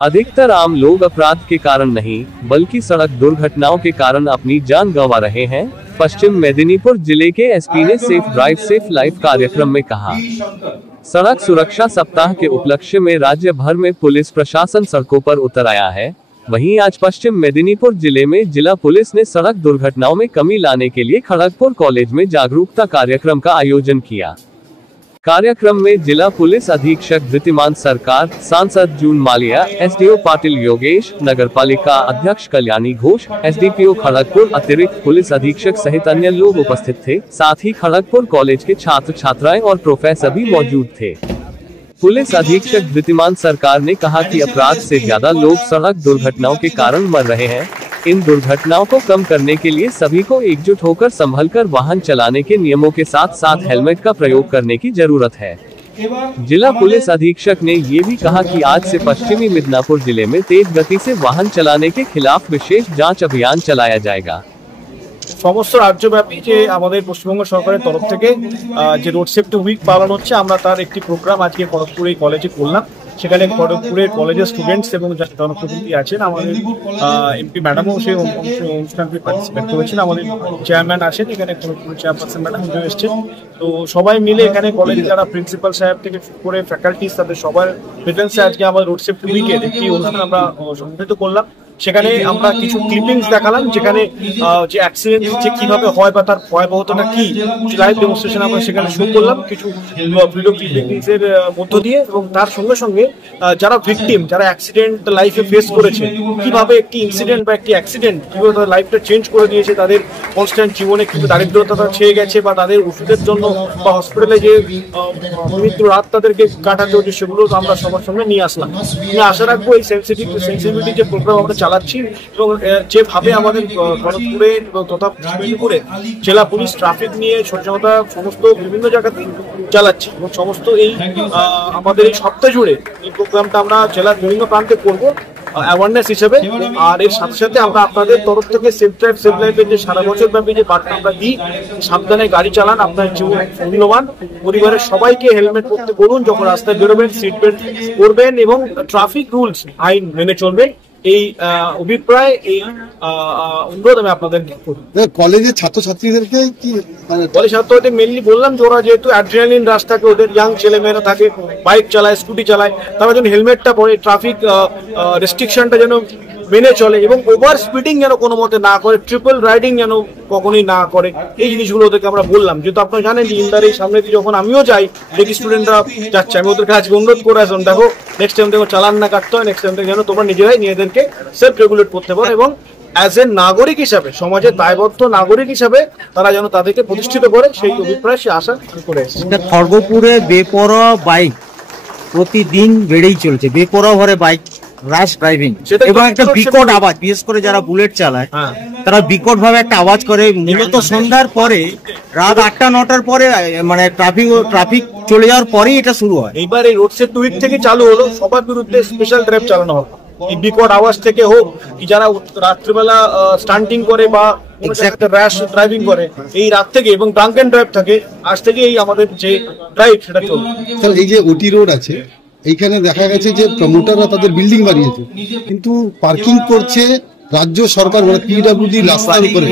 अधिकतर आम लोग अपराध के कारण नहीं बल्कि सड़क दुर्घटनाओं के कारण अपनी जान गंवा रहे हैं। पश्चिम मेदिनीपुर जिले के एसपी ने सेफ ड्राइव सेफ लाइफ कार्यक्रम में कहा। सड़क सुरक्षा सप्ताह के उपलक्ष्य में राज्य भर में पुलिस प्रशासन सड़कों पर उतर आया है। वहीं आज पश्चिम मेदिनीपुर जिले में जिला पुलिस ने सड़क दुर्घटनाओं में कमी लाने के लिए खड़गपुर कॉलेज में जागरूकता कार्यक्रम का आयोजन किया। कार्यक्रम में जिला पुलिस अधीक्षक धृतिमान सरकार, सांसद जून मालिया, एसडीओ पाटिल योगेश, नगरपालिका अध्यक्ष कल्याणी घोष, एसडीपीओ खड़गपुर, अतिरिक्त पुलिस अधीक्षक सहित अन्य लोग उपस्थित थे। साथ ही खड़गपुर कॉलेज के छात्र छात्राएं और प्रोफेसर भी मौजूद थे। पुलिस अधीक्षक धृतिमान सरकार ने कहा कि अपराध से ज्यादा लोग सड़क दुर्घटनाओं के कारण मर रहे हैं। इन दुर्घटनाओं को कम करने के लिए सभी को एकजुट होकर संभलकर वाहन चलाने के नियमों के साथ साथ हेलमेट का प्रयोग करने की जरूरत है। जिला पुलिस अधीक्षक ने ये भी कहा कि आज से पश्चिमी मिदनापुर जिले में तेज गति से वाहन चलाने के खिलाफ विशेष जांच अभियान चलाया जाएगा। সমস্ত রাজ্যব্যাপী যে আমাদের পশ্চিমবঙ্গ সরকারের তরফ থেকে যে রোড সেফটি উইক পালন হচ্ছে, আমরা তার একটি প্রোগ্রাম আজকে খড়গপুর এই কলেজে করলাম। সেখানে খড়গপুরের কলেজের স্টুডেন্টস এবং জনপ্রতিনিধি আছেন, আমাদের এমপি ম্যাডামও সেই অনুষ্ঠানটি পার্টিসিপেট করেছেন। আমাদের চেয়ারম্যান আছেন, এখানে খড়গপুরের চেয়ারপারসন ম্যাডাম এসছেন। তো সবাই মিলে এখানে কলেজে যারা প্রিন্সিপাল সাহেব থেকে করে ফ্যাকাল্টিস, তাদের সবার প্রেজেন্সে আজকে আমাদের রোড সেফটি উইকের একটি অনুষ্ঠান আমরা সংগঠিত করলাম। সেখানে আমরা কিছু ক্লিপিংস দেখালাম, যেখানে যে অ্যাক্সিডেন্ট যে কিভাবে হয় বা তার ভয়াবহতাটা কি, লাইভ ডেমনস্ট্রেশন আমরা সেখানে শো করলাম কিছু ভিডিও ক্লিপিংস এর মধ্য দিয়ে। এবং তার সঙ্গে সঙ্গে যারা ভিকটিম, যারা অ্যাক্সিডেন্ট লাইফে ফেস করেছে, কিভাবে একটি ইনসিডেন্ট বা একটি অ্যাক্সিডেন্ট কিভাবে তাদের লাইফটা চেঞ্জ করে দিয়েছে, তাদের কনস্ট্যান্ট জীবনে কিন্তু দারিদ্রতা ছেয়ে গেছে বা তাদের ওষুধের জন্য বা হসপিটালে যে মৃত্যু রাত তাদেরকে কাটাতে হচ্ছে, সেগুলো আমরা সবার সঙ্গে নিয়ে আসলাম। আমি আশা রাখবো এই সেন্সিটিভিটি যে প্রোগ্রাম আমরা চালাচ্ছি এবং যেভাবে আমাদের খড়গপুরে তথা মেদিনীপুরে জেলা পুলিশ ট্রাফিক নিয়ে সচেতনতা সমস্ত বিভিন্ন জায়গাতে চালাচ্ছি এবং সমস্ত এই আমাদের এই সপ্তাহ জুড়ে এই প্রোগ্রামটা আমরা জেলার বিভিন্ন প্রান্তে করবো অ্যাওয়ারনেস হিসেবে। আর এর সাথে সাথে আমরা আপনাদের তরফ থেকে সেফ ড্রাইভ সেফ লাইফের যে সারা বছর ব্যাপী যে বার্তা আমরা দিই, সাবধানে গাড়ি চালান, আপনার জীবন মূল্যবান, পরিবারের সবাইকে হেলমেট পরতে বলুন, যখন রাস্তায় বেরোবেন সিট বেল্ট পরবেন এবং ট্রাফিক রুলস আইন মেনে চলবেন। এই অভিপ্রায় এই অনুরোধ আমি আপনাদেরকে করি। কলেজের ছাত্রছাত্রীদেরকে কি কলেজ ছাত্রদের মেনলি বললাম যে ওরা যেহেতু অ্যাড্রিনালিন রাশ থাকে, ওদের ইয়াং ছেলেমেয়েরা থাকে, বাইক চালায়, স্কুটি চালায়, তারা যেন হেলমেটটা পরে, ট্রাফিক রেস্ট্রিকশনটা যেন মেনে চলে এবং ওভার স্পিডিং যেন কোনো মতে না করে, ট্রিপল রাইডিং যেন কখনোই না করে, এই জিনিসগুলো ওদেরকে আমরা বললাম। যেহেতু আপনারা জানেন যে ইন্দার এই সামনে দিয়ে যখন আমিও যাই, দেখি স্টুডেন্টরা যাচ্ছে, আমি ওদেরকে আজকে অনুরোধ করে আসলাম, দেখো নেক্সট টাইম দেখো চালান না কাটতে হয়, নেক্সট টাইম থেকে যেন তোমরা নিজেরাই নিজেদেরকে সেলফ রেগুলেট করতে পারো এবং অ্যাজ এ নাগরিক হিসাবে, সমাজের দায়বদ্ধ নাগরিক হিসাবে তারা যেন তাদেরকে প্রতিষ্ঠিত করে, সেই অভিপ্রায় সে আশা করে এসেছে। খড়গপুরে বেপরোয়া বাইক প্রতিদিন বেড়েই চলছে, বেপরোয়া ভরে বাইক র্যাশ ড্রাইভিং এবং একটা বিকট আওয়াজ, বিশেষ করে যারা বুলেট চালায় তারা বিকট ভাবে একটা আওয়াজ করে। মূলত সন্ধ্যার পরে, রাত 8টা-9টার পরে, মানে ট্রাফিক চলে যাওয়ার পরেই এটা শুরু হয়। এইবার এই রোড সেফটি উইক থেকে চালু হলো, সবার বিরুদ্ধে স্পেশাল ড্রাইভ চালানো হবে। এই বিকট আওয়াজ থেকে হোক, কি যারা রাত্রিবেলা স্টান্টিং করে বা র্যাশ ড্রাইভিং করে এই রাত থেকে এবং ড্রাঙ্কেন ড্রাইভ থাকে, আজ থেকে এই আমাদের যে ড্রাইভ সেটা চলবে। এই যে ওটি রোড আছে, এইখানে দেখা গেছে যে প্রমোটাররা তাদের বিল্ডিং বানিয়েছে, কিন্তু পার্কিং করছে রাজ্য সরকার, মানে পিডব্লিউডি রাস্তার উপরে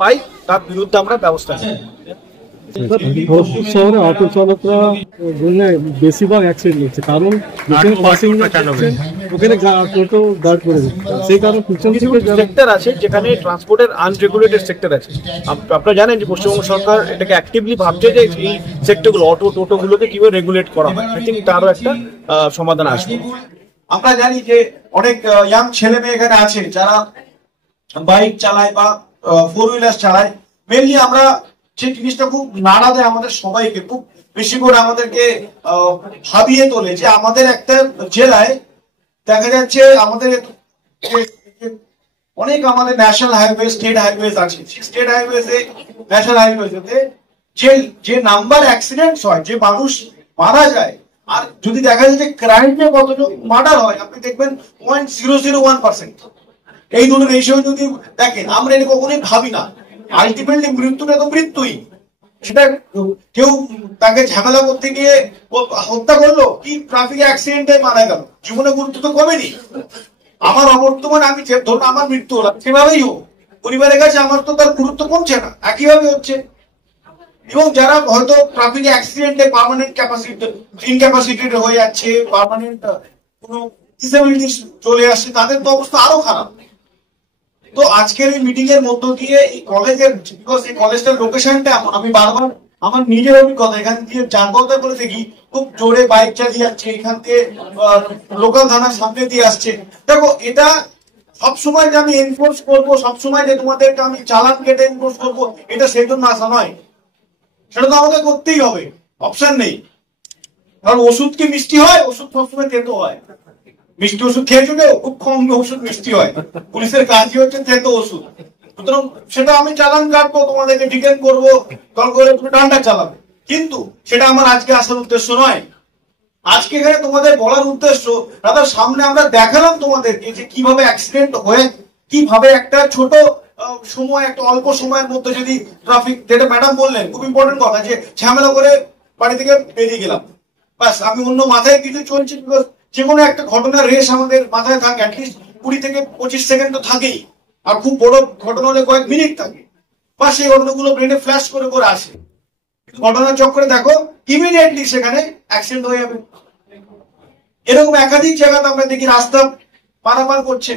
পাই, তার বিরুদ্ধে আমরা ব্যবস্থা নিই। খড়গপুর শহরে অটো চালকরা বেশিরভাগ অ্যাক্সিডেন্ট হচ্ছে, কারণ ওখানে টোটো গার্ড করে দিচ্ছে, সেই কারণে সেক্টর আছে যেখানে ট্রান্সপোর্টের আনরেগুলেটেড সেক্টর আছে। আপনারা জানেন যে পশ্চিমবঙ্গ সরকার এটাকে অ্যাক্টিভলি ভাবছে যে এই সেক্টরগুলো, অটো টোটোগুলোকে কিভাবে রেগুলেট করা হয়। আই থিঙ্ক তারও একটা সমাধান আসবে। আমরা জানি যে অনেক ইয়াং ছেলে মেয়ে এখানে আছে যারা বাইক চালায় বা 4 হুইলার চালায়। মেনলি আমরা যে জিনিসটা খুব নাড়া দেয় আমাদের সবাইকে, খুব বেশি করে আমাদেরকে ভাবিয়ে তোলে যে আমাদের একটা জেলায় দেখা যাচ্ছে আমাদের অনেক আমাদের ন্যাশনাল হাইওয়ে, স্টেট হাইওয়েজ আছে। স্টেট হাইওয়েজে, ন্যাশনাল হাইওয়েজে যে নাম্বার অ্যাক্সিডেন্টস হয়, যে মানুষ মারা যায়, আর যদি দেখা যায় যে ক্রাইমে কতজন মার্ডার হয়, আপনি দেখবেন 0.001%। এই দুটো রেশিও যদি দেখেন, আমরা এটা কখনোই ভাবি না। আলটিমেটলি মৃত্যুটা তো মৃত্যুই, সেটা কেউ তাকে ঝামেলা করতে গিয়ে হত্যা করলো কি ট্রাফিক অ্যাক্সিডেন্টে মারা গেল, জীবনে গুরুত্ব তো কমেনি। আমার অবর্তমানে আমি ধরুন আমার মৃত্যু হলাম, সেভাবেই হোক পরিবারের কাছে আমার তো তার গুরুত্ব কমছে না, একইভাবে হচ্ছে। এবং যারা হয়তো ট্রাফিক অ্যাক্সিডেন্টে পার্মানেন্ট ইনক্যাপাসিটেড হয়ে যাচ্ছে, পার্মানেন্ট কোনো ডিসেবিলিটি চলে আসছে, তাদের তো অবস্থা আরো খারাপ। তো আজকের এই মিটিং এর মধ্য দিয়ে এই কলেজের, বিকজ এই কলেজটার লোকেশনটা এমন, আমি বারবার আমার নিজের অভিজ্ঞতা এখান দিয়ে জানকতা করে দেখি, খুব জোরে বাইক চালিয়ে যাচ্ছে, এখান দিয়ে লোকাল থানার সামনে দিয়ে আসছে। দেখো এটা সবসময় যে আমি এনফোর্স করবো, সবসময় যে তোমাদেরকে আমি চালান কেটে এনফোর্স করবো, এটা সেই জন্য আসা নয়, সেটা তো আমাকে করতেই হবে, অপশন নেই। কারণ ওষুধ কি মিষ্টি হয়? ওষুধ সবসময় তেতো হয়। মিষ্টি ওষুধ খেয়ে চুকেও খুব কম ওষুধ মিষ্টি হয়, পুলিশের কাজই হচ্ছে তেতো ওষুধ। সুতরাং সেটা আমি চালান কাটবো, তোমাদেরকে ডিটেন করবো, দল করে ডান্ডা চালাবে, কিন্তু সেটা আমার আজকে আসার উদ্দেশ্য নয়। আজকে এখানে তোমাদের বলার উদ্দেশ্য, তাদের সামনে আমরা দেখালাম তোমাদেরকে যে কিভাবে অ্যাক্সিডেন্ট হয়ে, কিভাবে একটা ছোট সময়, একটা অল্প সময়ের মধ্যে যদি ট্রাফিক, যেটা ম্যাডাম বললেন খুব ইম্পর্টেন্ট কথা, যে ঝামেলা করে বাড়ি থেকে বেরিয়ে গেলাম, বাস আমি অন্য মাথায় কিছু চলছে। বিকজ যে কোনো একটা ঘটনার রেস আমাদের মাথায় থাকে, অ্যাটলিস্ট 20 থেকে 25 সেকেন্ড তো থাকেই, আর খুব বড় ঘটনা হলে কয়েক মিনিট থাকে, বা সেই ঘটনাগুলো ব্রেনে ফ্ল্যাশ করে করে আসে। ঘটনার চক্করে দেখো ইমিডিয়েটলি সেখানে অ্যাক্সিডেন্ট হয়ে যাবে। এরকম একাধিক জায়গাতে আমরা দেখি রাস্তা পারাপার করছে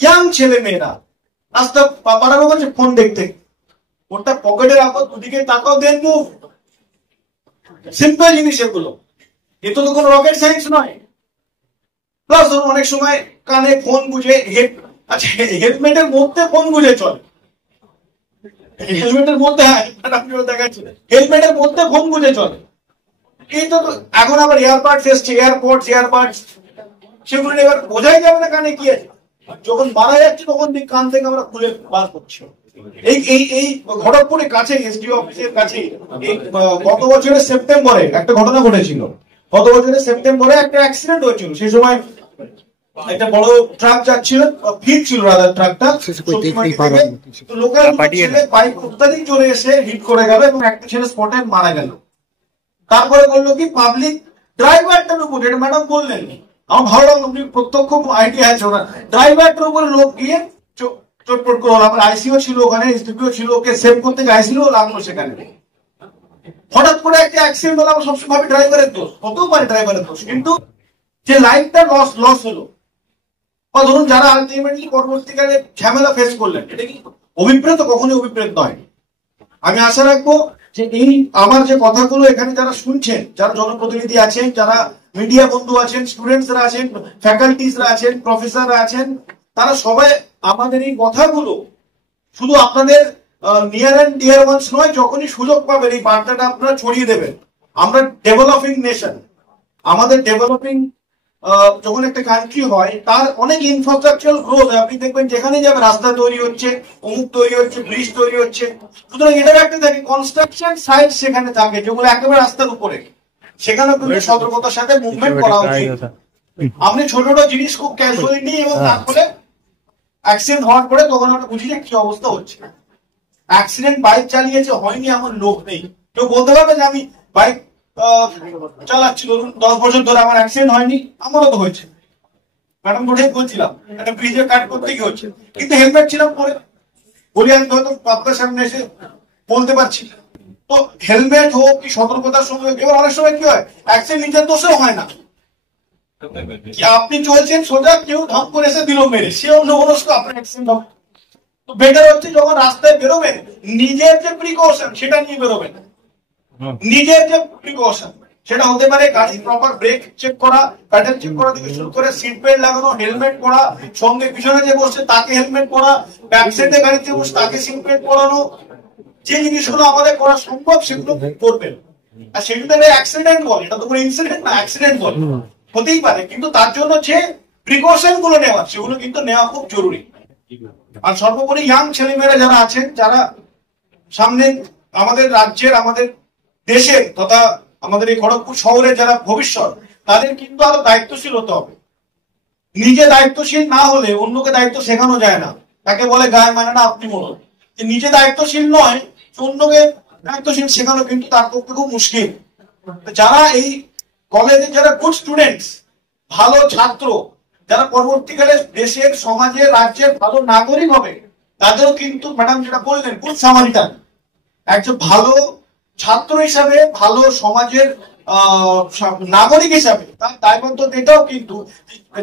ইয়াং ছেলে মেয়েরা, রাস্তা পারাপার করছে ফোন দেখতে, ওটা পকেটে রাখো, দুদিকে তাকাও, দেন মুভ। সিম্পল জিনিস এগুলো, এ তো কোনো রকেট সায়েন্স নয়। প্লাস ধরুন অনেক সময় কানে ফোন গুঁজে, আচ্ছা হেলমেটের মধ্যে ফোন গুঁজে চলে, হেলমেটের মধ্যে, হ্যাঁ দেখাচ্ছি, হেলমেটের মধ্যে ফোন গুঁজে চলে। এই তো এখন আবার এয়ারপাডস এসছে, এয়ারপাডস, সেগুলো এবার বোঝাই যাবে না কানে কি আছে। যখন মারা যাচ্ছে তখন কান থেকে আমরা খুলে বার করছি। এই খড়গপুরের কাছে, এসডিও অফিসের কাছে গত বছরের সেপ্টেম্বরে একটা ঘটনা ঘটেছিল। গত বছরের সেপ্টেম্বরে একটা অ্যাক্সিডেন্ট হয়েছিল। সেই সময় একটা বড় ট্রাক যাচ্ছিল, ভিড় ছিল রাদার ট্রাকটা, লোকাল বাইক অত্যাধিক জোরে এসে হিট করে গেল এবং একটা ছেলে স্পটে মারা গেল। তারপরে বললো কি পাবলিক ড্রাইভারটার উপর, যেটা ম্যাডাম বললেন, আমার ভালো লাগলো, আপনি প্রত্যক্ষ আইডিয়া আছে ওনার, ড্রাইভারটার উপরে লোক গিয়ে চটপট করে, আমার আইসিও ছিল ওখানে, এসডিপিও ছিল, ওকে সেভ করতে আইসিও লাগলো সেখানে। হঠাৎ করে একটা অ্যাক্সিডেন্ট হলো, আমরা সবসময় ভাবি ড্রাইভারের দোষ, হতেও পারে ড্রাইভারের দোষ, কিন্তু যে লাইফটা লস হলো, বা ধরুন যারা আলটিমেটলি পরবর্তীকালে ঝামেলা ফেস করলেন, এটা কি অভিপ্রেত? কখনোই অভিপ্রেত নয়। আমি আশা রাখবো যে এই আমার যে কথাগুলো এখানে যারা শুনছেন, যারা জনপ্রতিনিধি আছেন, যারা মিডিয়া বন্ধু আছেন, স্টুডেন্টসরা আছেন, ফ্যাকাল্টিসরা আছেন, প্রফেসররা আছেন, তারা সবাই আমাদের এই কথাগুলো শুধু আপনাদের নিয়ার অ্যান্ড ডিয়ার ওয়ান্স নয়, যখনই সুযোগ পাবেন এই বার্তাটা আপনারা ছড়িয়ে দেবেন। আমরা ডেভেলপিং নেশন, আমাদের ডেভেলপিং যখন একটা কান্ট্রি হয় তার অনেক ইনফ্রাস্ট্রাকচারাল গ্রোথ হয়। আপনি দেখবেন যেখানে যাবে রাস্তা তৈরি হচ্ছে, অমুক তৈরি হচ্ছে, ব্রিজ তৈরি হচ্ছে। সুতরাং এটার একটা থাকে কনস্ট্রাকশন সাইট সেখানে থাকে, যেগুলো একেবারে রাস্তার উপরে, সেখানে কিন্তু সতর্কতার সাথে মুভমেন্ট করা উচিত। আপনি ছোট ছোট জিনিস খুব ক্যাজুয়ালি নিয়ে এবং তারপরে অ্যাক্সিডেন্ট হওয়ার পরে তখন আমরা বুঝি যে কি অবস্থা হচ্ছে। অ্যাক্সিডেন্ট বাইক চালিয়েছে হয়নি এমন লোক নেই। কেউ বলতে পারবে যে আমি বাইক চালাচ্ছি ধরুন 10 বছর ধরে আমার অ্যাক্সিডেন্ট হয়নি, আমারও তো হয়েছে। ম্যাডাম বোধহয় বলছিলাম একটা ব্রিজে কাট করতে গিয়ে হচ্ছে, কিন্তু হেলমেট ছিলাম পরে, বলি আমি হয়তো আপনার সামনে এসে বলতে পারছি। তো হেলমেট হোক কি সতর্কতার সঙ্গে, এবার অনেক সময় কি হয় অ্যাক্সিডেন্ট নিজের দোষেও হয় না, আপনি চলছেন সোজা, কেউ ধপ করে এসে দিল মেরে, সে অন্য মনস্ক আপনার অ্যাক্সিডেন্ট হবে। তো বেটার হচ্ছে যখন রাস্তায় বেরোবেন নিজের যে প্রিকশন সেটা নিয়ে বেরোবেন। নিজের যে প্রিকশন সেটা হতে পারে গাড়ি প্রপার ব্রেক চেক করা, প্যাডেল চেক করা থেকে শুরু করে সিট বেল্ট লাগানো, হেলমেট পরা, সঙ্গে পিছনে যে বসছে তাকে হেলমেট পরা, ব্যাক সাইডে গাড়িতে বসে তাকে সিট বেল্ট পরানো, যে জিনিসগুলো আমাদের করা সম্ভব সেগুলো করবেন। আর সেগুলো অ্যাক্সিডেন্ট বলে, এটা তো কোনো ইনসিডেন্ট না, অ্যাক্সিডেন্ট বলে, হতেই পারে, কিন্তু তার জন্য যে প্রিকশন গুলো নেওয়া সেগুলো কিন্তু নেওয়া খুব জরুরি। আর সর্বোপরি ইয়াং ছেলেমেয়েরা যারা আছেন, যারা সামনে আমাদের রাজ্যের, আমাদের দেশের তথা আমাদের এই খড়গপুর শহরের যারা ভবিষ্যৎ, তাদের কিন্তু আরো দায়িত্বশীল হতে হবে। নিজে দায়িত্বশীল না হলে অন্যকে দায়িত্ব শেখানো যায় না, তাকে বলে গায়ে মানে না আপনি বলুন। নিজে দায়িত্বশীল নয়, অন্যকে দায়িত্বশীল শেখানো কিন্তু তার পক্ষে খুব মুশকিল। যারা এই কলেজে যারা গুড স্টুডেন্টস, ভালো ছাত্র, যারা পরবর্তীকালে দেশের সমাজের রাজ্যের ভালো নাগরিক হবে, তাদেরও কিন্তু ম্যাডাম যেটা বললেন গুড সামারিটান, একজন ভালো ছাত্র হিসাবে, ভালো সমাজের নাগরিক হিসাবে তার দায়বদ্ধতাও কিন্তু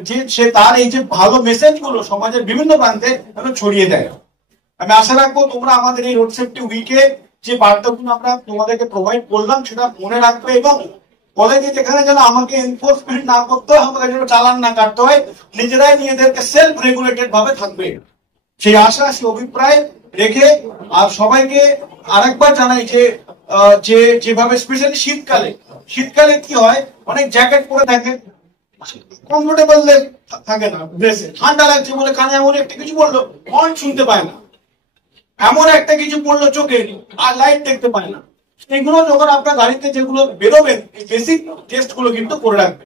যে সে তার এই যে ভালো মেসেজ গুলো সমাজের বিভিন্ন প্রান্তে ছড়িয়ে দেয়। আমি আশা রাখবো তোমরা আমাদের এই রোড সেফটি উইকে যে বার্তাগুলো আমরা তোমাদেরকে প্রোভাইড করলাম সেটা মনে রাখবে, এবং কলেজে যেখানে যেন আমাকে এনফোর্সমেন্ট না করতে হয়, আমাকে যেন চালান না কাটতে হয়, নিজেরাই নিজেদেরকে সেলফ রেগুলেটেড ভাবে থাকবে, সেই আশা, সেই অভিপ্রায় রেখে আর সবাইকে আরেকবার জানাই যে যেভাবে স্পেশালি শীতকালে কি হয়, অনেক জ্যাকেট পরে থাকে, কমফোর্টেবল থাকে না ড্রেসে, ঠান্ডা লাগছে বলে কানে এমন একটা কিছু বললো মন শুনতে পায় না, এমন একটা কিছু পড়লো চোখে আর লাইট দেখতে পায় না। এগুলো যখন আপনার গাড়িতে যেগুলো বেরোবেন, বেসিক টেস্ট গুলো কিন্তু করে রাখবেন।